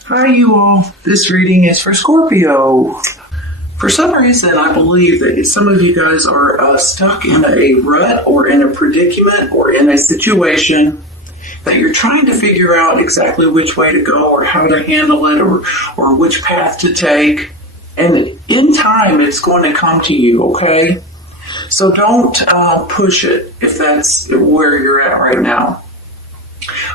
Hi, you all. This reading is for Scorpio. For some reason, I believe that some of you guys are stuck in a rut or in a predicament or in a situation that you're trying to figure out exactly which way to go or how to handle it or which path to take. And in time, it's going to come to you, okay? So don't push it if that's where you're at right now.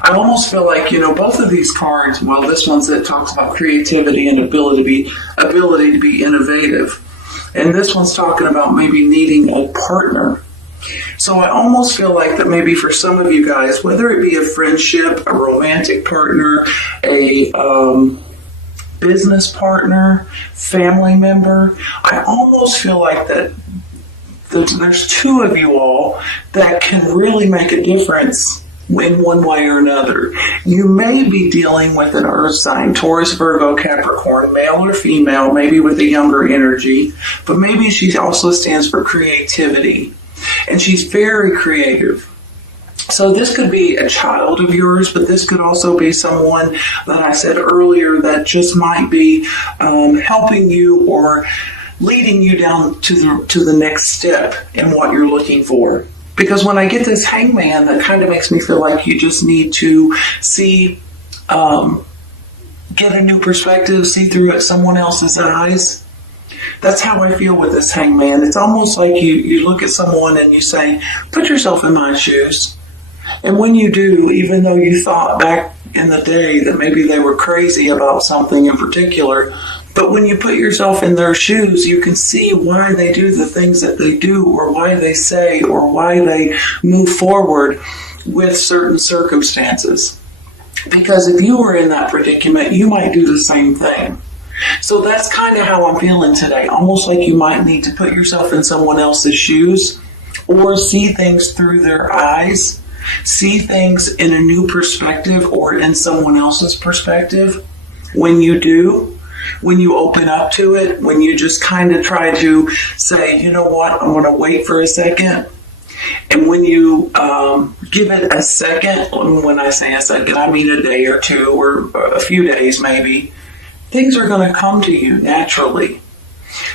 I almost feel like, both of these cards, well, this one's that talks about creativity and ability to be innovative. And this one's talking about maybe needing a partner. So I almost feel like that maybe for some of you guys, whether it be a friendship, a romantic partner, a business partner, family member, I almost feel like that there's two of you all that can really make a difference in one way or another. You may be dealing with an earth sign, Taurus, Virgo, Capricorn, male or female, maybe with a younger energy, but maybe she also stands for creativity, and she's very creative. So this could be a child of yours, but this could also be someone that I said earlier that just might be helping you or leading you down to the next step in what you're looking for. Because when I get this hangman, that kind of makes me feel like you just need to see, get a new perspective, see through it someone else's eyes. That's how I feel with this hangman. It's almost like you look at someone and you say, put yourself in my shoes. And when you do, even though you thought back in the day that maybe they were crazy about something in particular, but when you put yourself in their shoes, you can see why they do the things that they do, or why they say, or why they move forward with certain circumstances. Because if you were in that predicament, you might do the same thing. So that's kind of how I'm feeling today. Almost like you might need to put yourself in someone else's shoes, or see things through their eyes, see things in a new perspective or in someone else's perspective. When you do, when you open up to it, when you just kind of try to say, you know what, I'm going to wait for a second. And when you give it a second, when I say a second, I mean a day or two or a few days maybe, things are going to come to you naturally.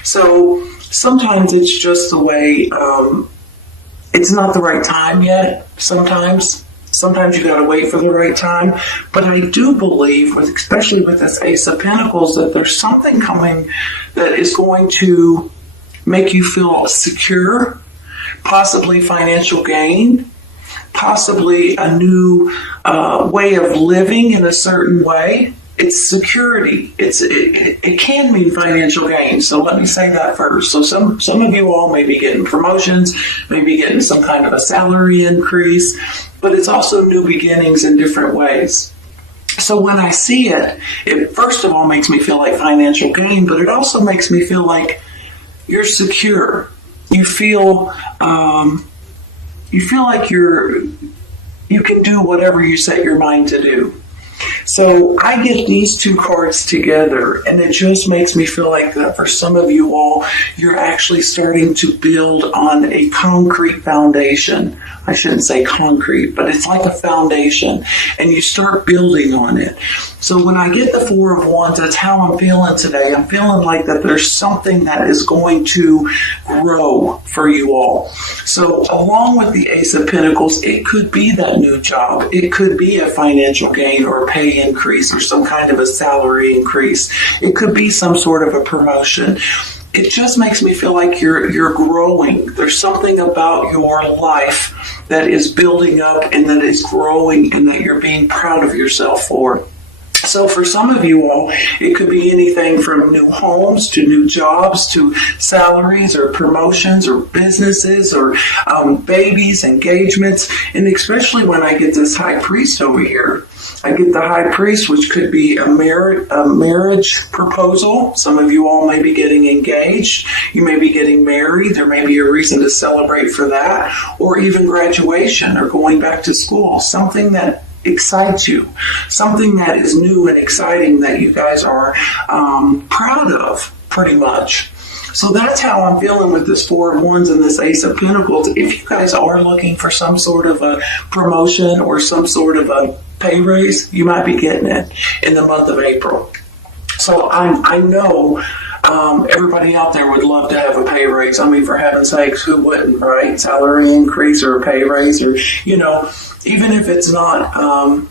So sometimes it's just the way, it's not the right time yet. Sometimes you got to wait for the right time. But I do believe, especially with this Ace of Pentacles, that there's something coming that is going to make you feel secure, possibly financial gain, possibly a new way of living in a certain way. It's security. It can mean financial gain. So let me say that first. So some of you all may be getting promotions, maybe getting some kind of a salary increase, but it's also new beginnings in different ways. So when I see it, it first of all makes me feel like financial gain, but it also makes me feel like you're secure. You feel like you can do whatever you set your mind to do. So I get these two cards together, and it just makes me feel like that for some of you all, you're actually starting to build on a concrete foundation. I shouldn't say concrete, but it's like a foundation, and you start building on it. So when I get the Four of Wands, that's how I'm feeling today. I'm feeling like that there's something that is going to grow for you all. So along with the Ace of Pentacles, it could be that new job. It could be a financial gain or a pay increase or some kind of a salary increase. It could be some sort of a promotion. It just makes me feel like you're growing. There's something about your life that is building up and that is growing and that you're being proud of yourself for. So for some of you all, it could be anything from new homes to new jobs to salaries or promotions or businesses or babies, engagements. And especially when I get this High Priest over here, I get the High Priest, which could be a marriage proposal. Some of you all may be getting engaged. You may be getting married. There may be a reason to celebrate for that. Or even graduation or going back to school. Something that excites you. Something that is new and exciting that you guys are proud of, pretty much. So that's how I'm feeling with this Four of Wands and this Ace of Pentacles. If you guys are looking for some sort of a promotion or some sort of a pay raise, you might be getting it in the month of April. So I know everybody out there would love to have a pay raise. I mean, for heaven's sakes, who wouldn't, right? Salary increase or a pay raise, or, you know, even if it's not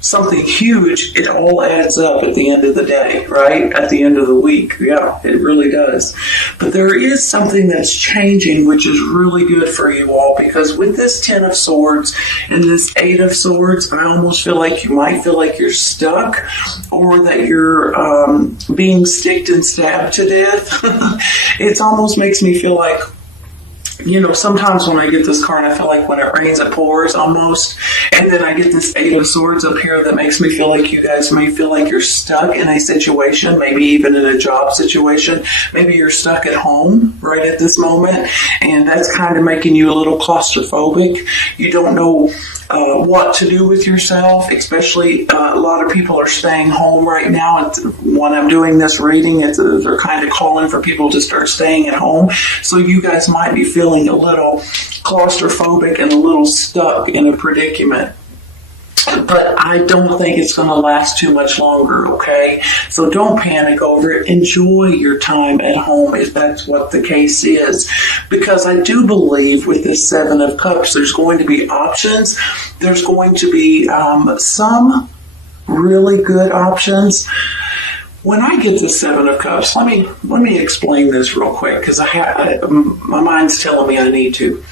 something huge, it all adds up at the end of the day, right? At the end of the week. Yeah, it really does. But there is something that's changing, which is really good for you all, because with this 10 of Swords and this 8 of Swords, I almost feel like you might feel like you're stuck, or that you're being sticked and stabbed to death. It almost makes me feel like, you know, sometimes when I get this card, I feel like when it rains, it pours almost. And then I get this 8 of Swords up here that makes me feel like you guys may feel like you're stuck in a situation, maybe even in a job situation. Maybe you're stuck at home right at this moment, and that's kind of making you a little claustrophobic. You don't know what to do with yourself, especially a lot of people are staying home right now. When I'm doing this reading, they're kind of calling for people to start staying at home. So you guys might be feeling a little claustrophobic and a little stuck in a predicament. But I don't think it's going to last too much longer, okay? So don't panic over it. Enjoy your time at home if that's what the case is. Because I do believe with this 7 of Cups, there's going to be options. There's going to be some really good options. When I get the 7 of Cups, let me explain this real quick, because my mind's telling me I need to.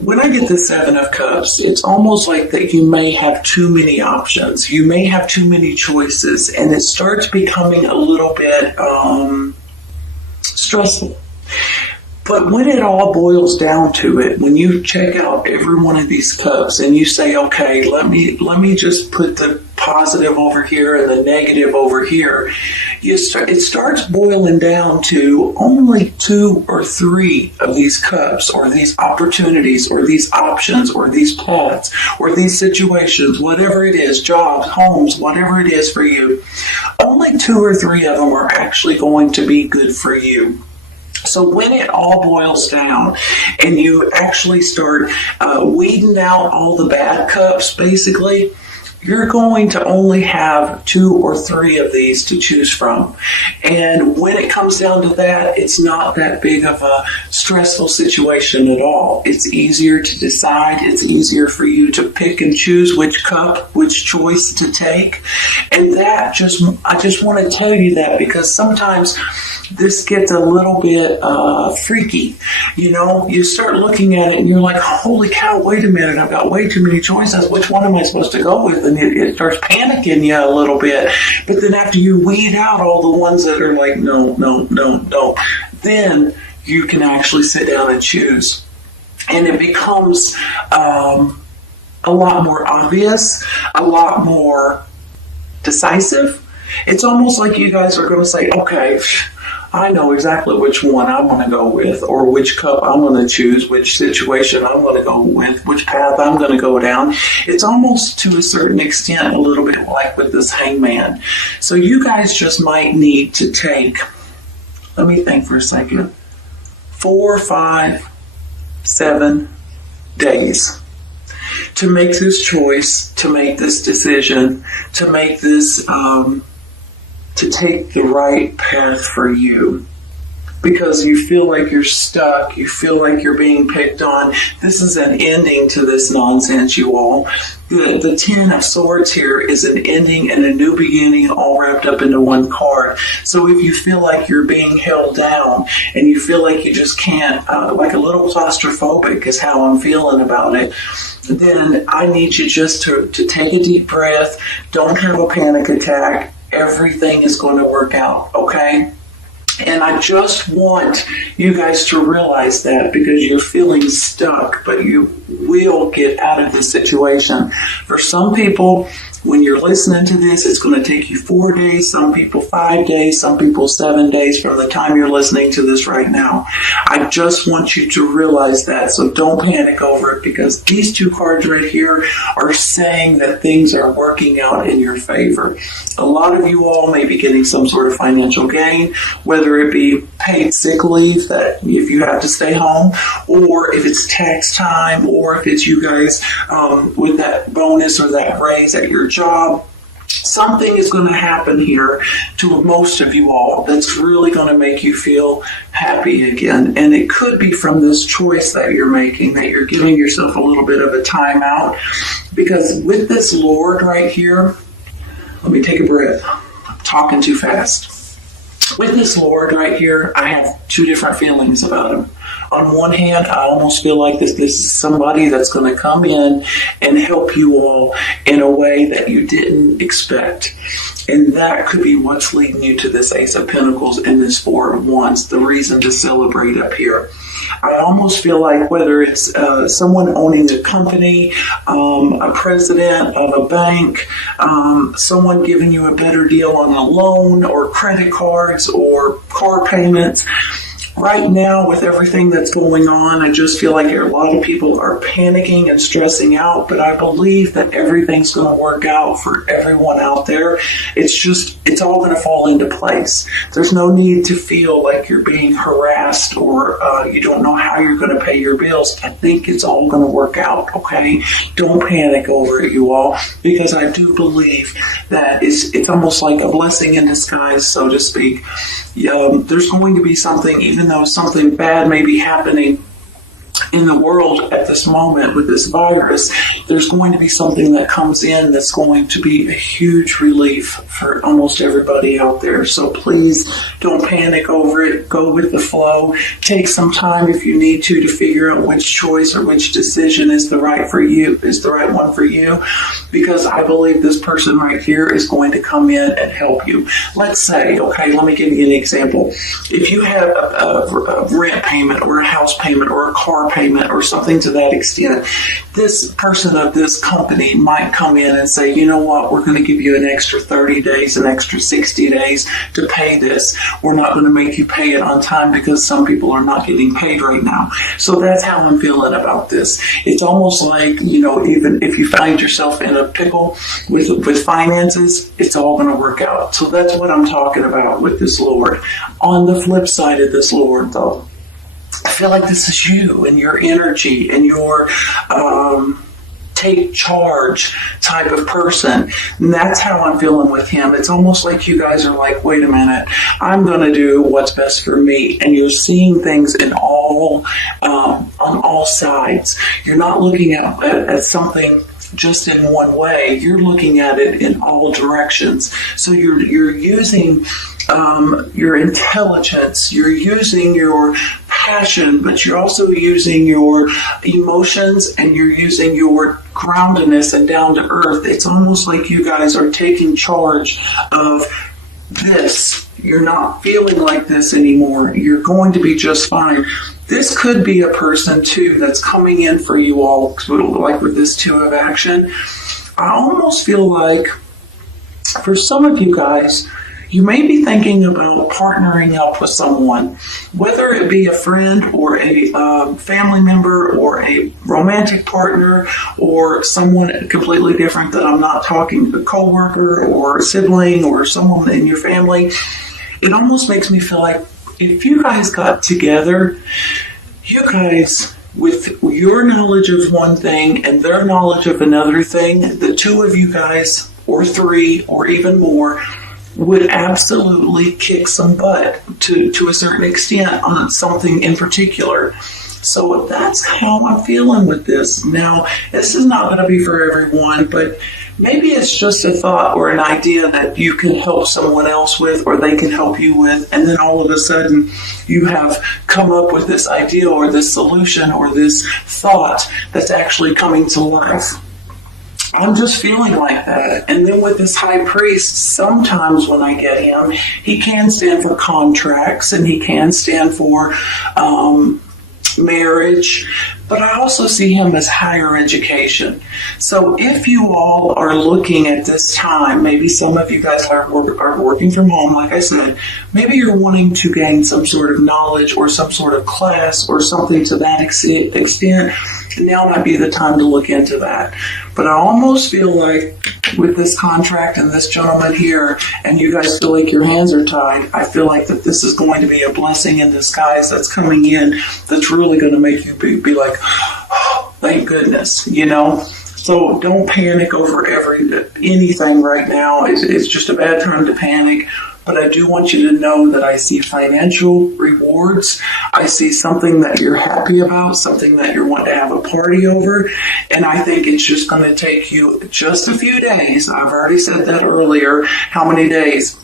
When I get the 7 of Cups, it's almost like that you may have too many options. You may have too many choices, and it starts becoming a little bit stressful. But when it all boils down to it, when you check out every one of these cups and you say, okay, let me just put the positive over here and the negative over here, it starts boiling down to only 2 or 3 of these cups, or these opportunities, or these options, or these paths, or these situations, whatever it is, jobs, homes, whatever it is for you. Only 2 or 3 of them are actually going to be good for you. So when it all boils down and you actually start weeding out all the bad cups, basically, you're going to only have 2 or 3 of these to choose from. And when it comes down to that, it's not that big of a stressful situation at all. It's easier to decide. It's easier for you to pick and choose which cup, which choice to take. And I just want to tell you that, because sometimes this gets a little bit freaky. You know, you start looking at it and you're like, holy cow, wait a minute, I've got way too many choices. Which one am I supposed to go with? And it starts panicking you a little bit. But then after you weed out all the ones that are like, no, then you can actually sit down and choose. And it becomes a lot more obvious, a lot more decisive. It's almost like you guys are going to say, okay, I know exactly which one I want to go with, or which cup I'm going to choose, which situation I'm going to go with, which path I'm going to go down. It's almost to a certain extent a little bit like with this Hangman. So you guys just might need to take, let me think for a second, 4, 5, 7 days to make this choice, to make this decision, to make this to take the right path for you. Because you feel like you're stuck, you feel like you're being picked on. This is an ending to this nonsense, you all. The 10 of Swords here is an ending and a new beginning all wrapped up into one card. So if you feel like you're being held down and you feel like you just can't, like a little claustrophobic is how I'm feeling about it, then I need you just to take a deep breath. Don't have a panic attack. Everything is going to work out, okay? And I just want you guys to realize that, because you're feeling stuck, but you will get out of this situation. For some people, when you're listening to this, it's going to take you 4 days, some people 5 days, some people 7 days from the time you're listening to this right now. I just want you to realize that, so don't panic over it, because these two cards right here are saying that things are working out in your favor. A lot of you all may be getting some sort of financial gain, whether it be paid sick leave that if you have to stay home, or if it's tax time, or if it's you guys with that bonus or that raise at your job. Something is going to happen here to most of you all that's really going to make you feel happy again. And it could be from this choice that you're making, that you're giving yourself a little bit of a timeout. Because with this Lord right here, let me take a breath. I'm talking too fast. With this Lord right here, I have two different feelings about him. On one hand, I almost feel like this is somebody that's going to come in and help you all in a way that you didn't expect. And that could be what's leading you to this Ace of Pentacles and this Four of Wands, the reason to celebrate up here. I almost feel like whether it's someone owning a company, a president of a bank, someone giving you a better deal on a loan or credit cards or car payments. Right now, with everything that's going on, I just feel like a lot of people are panicking and stressing out, but I believe that everything's going to work out for everyone out there. It's all going to fall into place. There's no need to feel like you're being harassed or you don't know how you're going to pay your bills. I think it's all going to work out, okay? Don't panic over it, you all, because I do believe that it's almost like a blessing in disguise, so to speak. There's going to be something, even though something bad may be happening in the world at this moment with this virus, there's going to be something that comes in that's going to be a huge relief for almost everybody out there. So please don't panic over it. Go with the flow. Take some time if you need to figure out which choice or which decision is the right one for you, because I believe this person right here is going to come in and help you. Let's say, okay, let me give you an example. If you have a rent payment or a house payment or a car payment or something to that extent, this person of this company might come in and say, you know what, we're going to give you an extra 30 days, an extra 60 days to pay this. We're not going to make you pay it on time because some people are not getting paid right now. So that's how I'm feeling about this. It's almost like, even if you find yourself in a pickle with finances, it's all going to work out. So that's what I'm talking about with this Lord. On the flip side of this Lord, though, I feel like this is you and your energy and your take charge type of person. And that's how I'm feeling with him. It's almost like you guys are like, wait a minute, I'm going to do what's best for me. And you're seeing things in on all sides. You're not looking at something just in one way. You're looking at it in all directions. So you're using your intelligence, you're using your passion, but you're also using your emotions and you're using your groundedness and down to earth. It's almost like you guys are taking charge of this. You're not feeling like this anymore. You're going to be just fine. This could be a person too that's coming in for you all, like with this Two of Action. I almost feel like for some of you guys, you may be thinking about partnering up with someone, whether it be a friend or a family member or a romantic partner or someone completely different that I'm not talking, a coworker or a sibling or someone in your family. It almost makes me feel like if you guys got together, you guys, with your knowledge of one thing and their knowledge of another thing, the two of you guys, or three, or even more, would absolutely kick some butt to a certain extent on something in particular. So that's how I'm feeling with this. Now, this is not going to be for everyone, but maybe it's just a thought or an idea that you can help someone else with or they can help you with, and then all of a sudden you have come up with this idea or this solution or this thought that's actually coming to life. I'm just feeling like that. And then with this High Priest, sometimes when I get him, he can stand for contracts and he can stand for marriage, but I also see him as higher education. So if you all are looking at this time, maybe some of you guys are working from home, like I said, maybe you're wanting to gain some sort of knowledge or some sort of class or something to that extent, now might be the time to look into that. But I almost feel like with this contract and this gentleman here, and you guys feel like your hands are tied, I feel like that this is going to be a blessing in disguise that's coming in that's really going to make you be like, oh, thank goodness, you know? So don't panic over anything right now. It's just a bad time to panic. But I do want you to know that I see financial rewards. I see something that you're happy about, something that you're wanting to have a party over. And I think it's just going to take you just a few days. I've already said that earlier. How many days?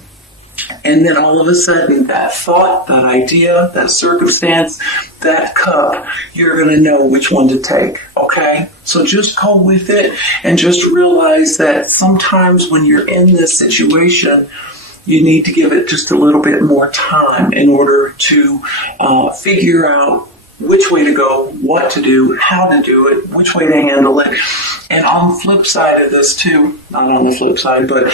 And then all of a sudden, that thought, that idea, that circumstance, that cup, you're going to know which one to take, okay? So just go with it and just realize that sometimes when you're in this situation, you need to give it just a little bit more time in order to figure out which way to go, what to do, how to do it, which way to handle it. And on the flip side of this too, not on the flip side, but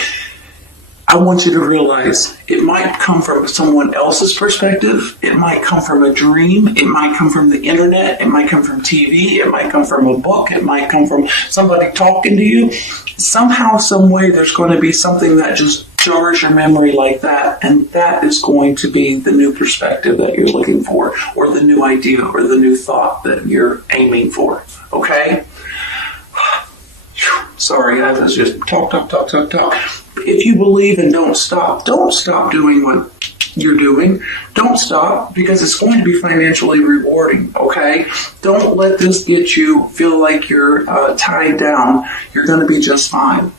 I want you to realize it might come from someone else's perspective. It might come from a dream. It might come from the internet. It might come from TV. It might come from a book. It might come from somebody talking to you. Somehow, some way, there's going to be something that just jars your memory like that. And that is going to be the new perspective that you're looking for, or the new idea, or the new thought that you're aiming for. Okay? Sorry, I was just talk. If you believe and don't stop doing what you're doing. Don't stop, because it's going to be financially rewarding, okay? Don't let this get you feel like you're tied down. You're going to be just fine.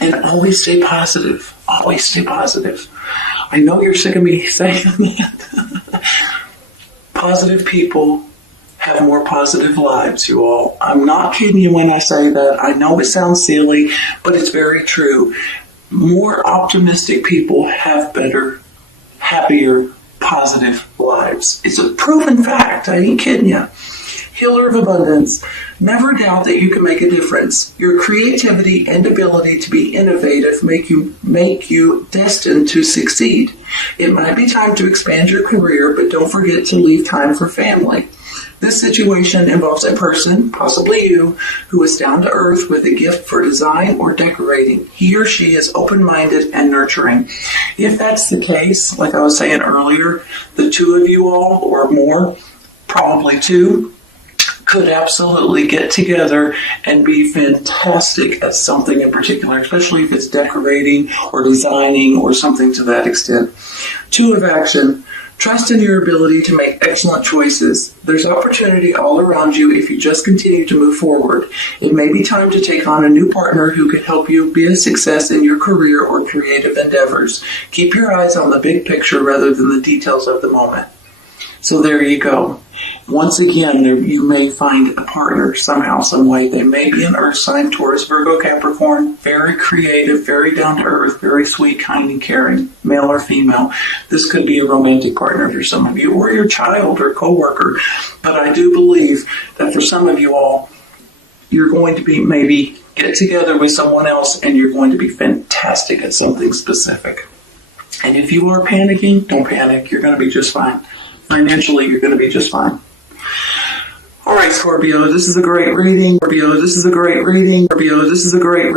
And always stay positive. Always stay positive. I know you're sick of me saying that. Positive people have more positive lives, you all. I'm not kidding you when I say that. I know it sounds silly, but it's very true. More optimistic people have better, happier, positive lives. It's a proven fact. I ain't kidding you. Healer of abundance. Never doubt that you can make a difference. Your creativity and ability to be innovative make you destined to succeed. It might be time to expand your career, but don't forget to leave time for family. This situation involves a person, possibly you, who is down to earth with a gift for design or decorating. He or she is open-minded and nurturing. If that's the case, like I was saying earlier, the two of you all, or more, probably two, could absolutely get together and be fantastic at something in particular, especially if it's decorating or designing or something to that extent. Two of action. Trust in your ability to make excellent choices. There's opportunity all around you if you just continue to move forward. It may be time to take on a new partner who can help you be a success in your career or creative endeavors. Keep your eyes on the big picture rather than the details of the moment. So there you go. Once again, you may find a partner somehow, some way. They may be an earth sign, Taurus, Virgo, Capricorn, very creative, very down to earth, very sweet, kind, and caring, male or female. This could be a romantic partner for some of you, or your child or coworker. But I do believe that for some of you all, you're going to be maybe get together with someone else and you're going to be fantastic at something specific. And if you are panicking, don't panic. You're going to be just fine. Financially, you're going to be just fine. All right, Scorpio, this is a great reading. Scorpio, this is a great reading. Scorpio, this is a great reading.